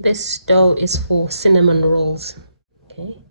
This dough is for cinnamon rolls. Okay.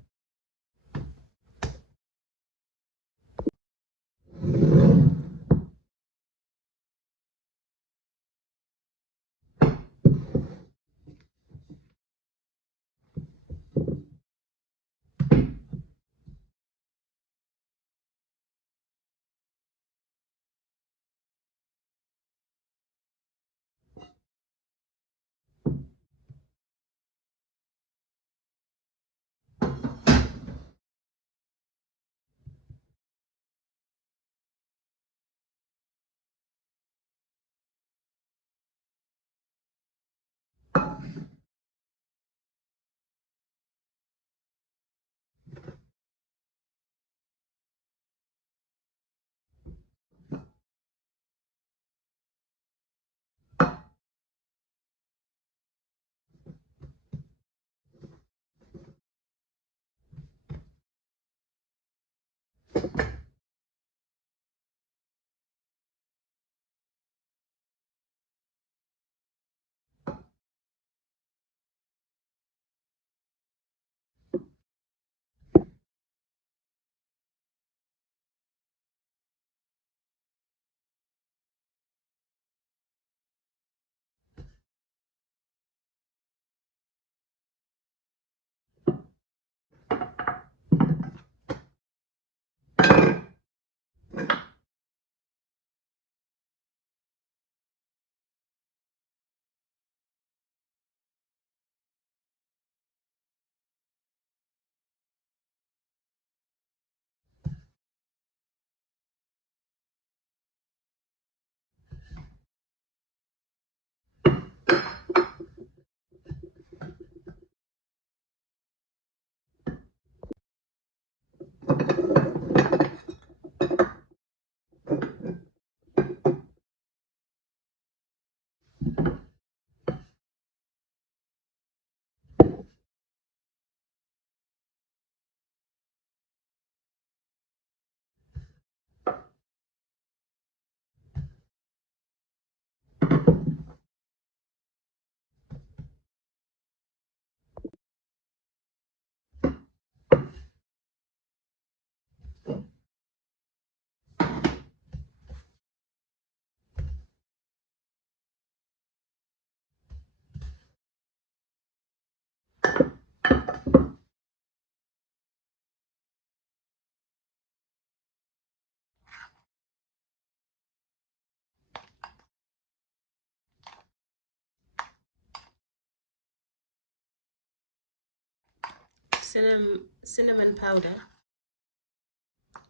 Cinnamon powder,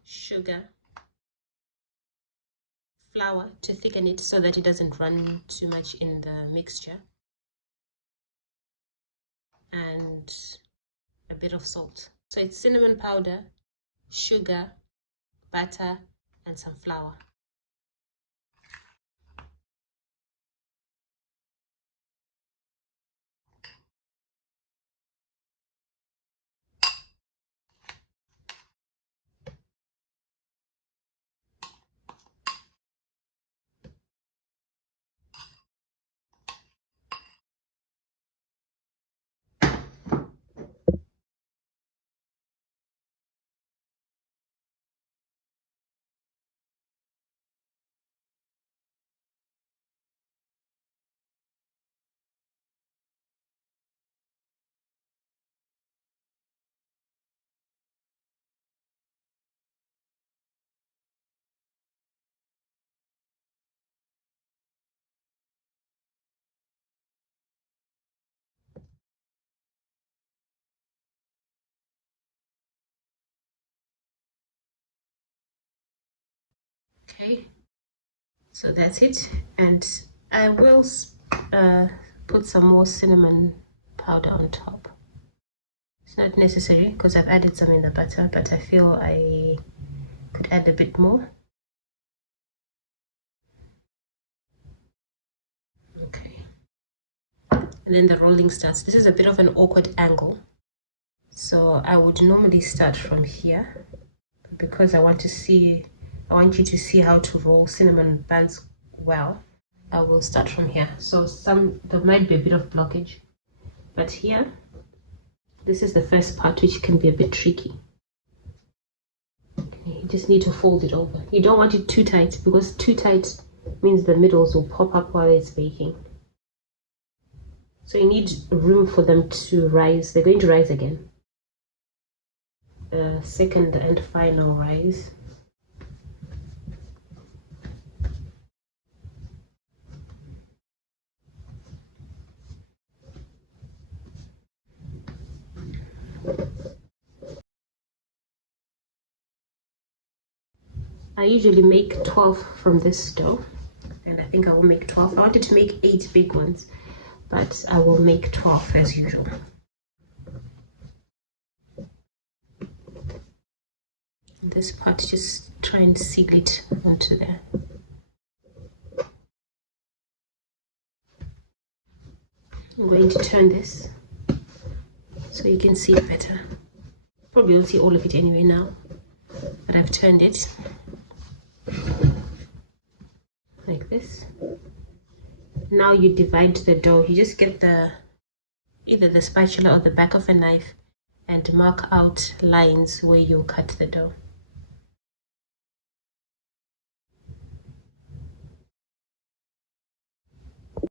sugar, flour to thicken it so that it doesn't run too much in the mixture, and a bit of salt. So it's cinnamon powder, sugar, butter, and some flour. Okay, so that's it, and I will put some more cinnamon powder on top. It's not necessary because I've added some in the butter, but I feel I could add a bit more. and then the rolling starts. This is a bit of an awkward angle, so I would normally start from here, because I want you to see how to roll cinnamon buns well. I will start from here. So there might be a bit of blockage, but here, this is the first part, which can be a bit tricky. Okay, you just need to fold it over. You don't want it too tight, because too tight means the middles will pop up while it's baking. So you need room for them to rise. They're going to rise again. Second and final rise. I usually make 12 from this dough, and I think I will make 12. I wanted to make 8 big ones, but I will make 12 as usual. This part, just try and seal it onto there. I'm going to turn this so you can see it better. Probably won't see all of it anyway now, but I've turned it like this. Now you divide the dough. You just get either the spatula or the back of a knife and mark out lines where you'll cut the dough.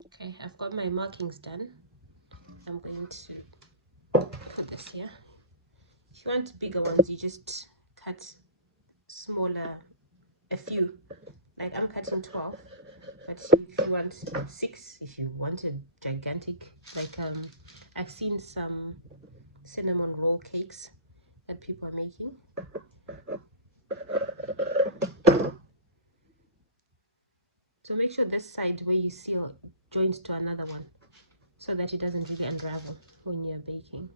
Okay, I've got my markings done. I'm going to put this here. If you want bigger ones, you just cut smaller, a few. Like I'm cutting 12, but if you want 6, if you want a gigantic, like I've seen some cinnamon roll cakes that people are making. So make sure this side where you seal joins to another one, so that it doesn't really unravel when you're baking.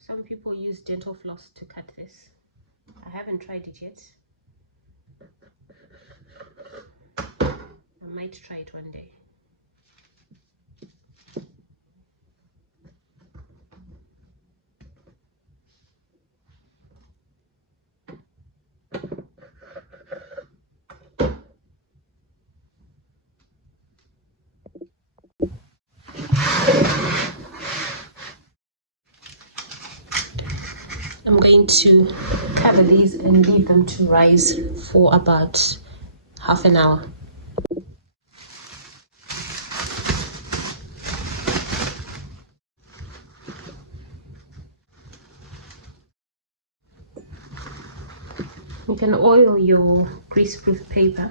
Some people use dental floss to cut this. I haven't tried it yet. I might try it one day. I'm going to cover these and leave them to rise for about half an hour. You can oil your greaseproof paper.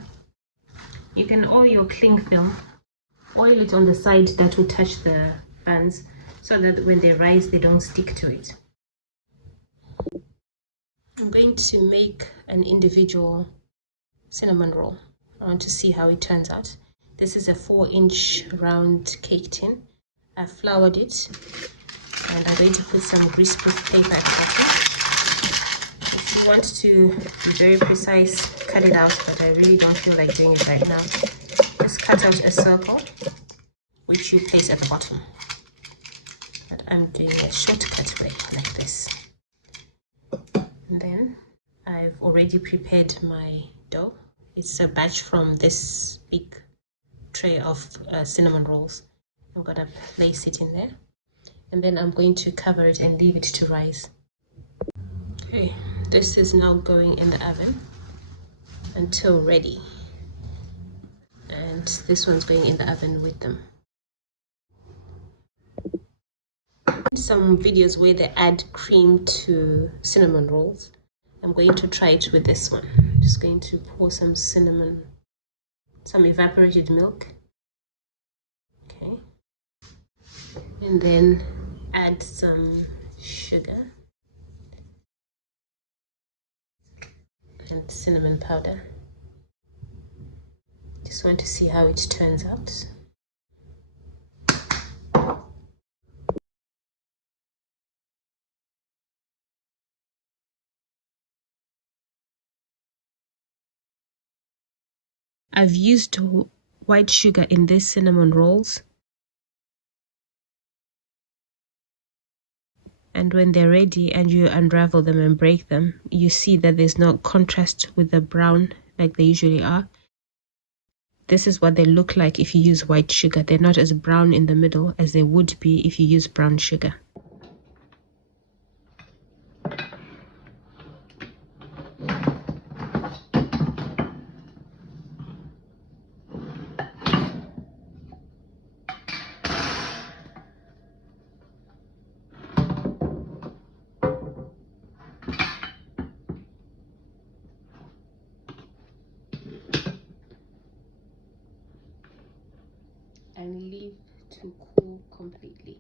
You can oil your cling film. Oil it on the side that will touch the buns, so that when they rise, they don't stick to it. I'm going to make an individual cinnamon roll. I want to see how it turns out. This is a 4-inch round cake tin. I've floured it, and I'm going to put some greaseproof paper at the bottom. If you want to be very precise, cut it out, but I really don't feel like doing it right now. Just cut out a circle, which you place at the bottom. But I'm doing a shortcut way, like this. And then I've already prepared my dough. It's a batch from this big tray of cinnamon rolls. I'm gonna place it in there, and then I'm going to cover it and leave it to rise. Okay, this is now going in the oven until ready, and this one's going in the oven with them. Some videos where they add cream to cinnamon rolls. I'm going to try it with this one. I'm just going to pour some evaporated milk. Okay. And then add some sugar and cinnamon powder. Just want to see how it turns out. I've used white sugar in these cinnamon rolls, and when they're ready and you unravel them and break them, you see that there's no contrast with the brown like they usually are. This is what they look like if you use white sugar. They're not as brown in the middle as they would be if you use brown sugar. And leave to cool completely.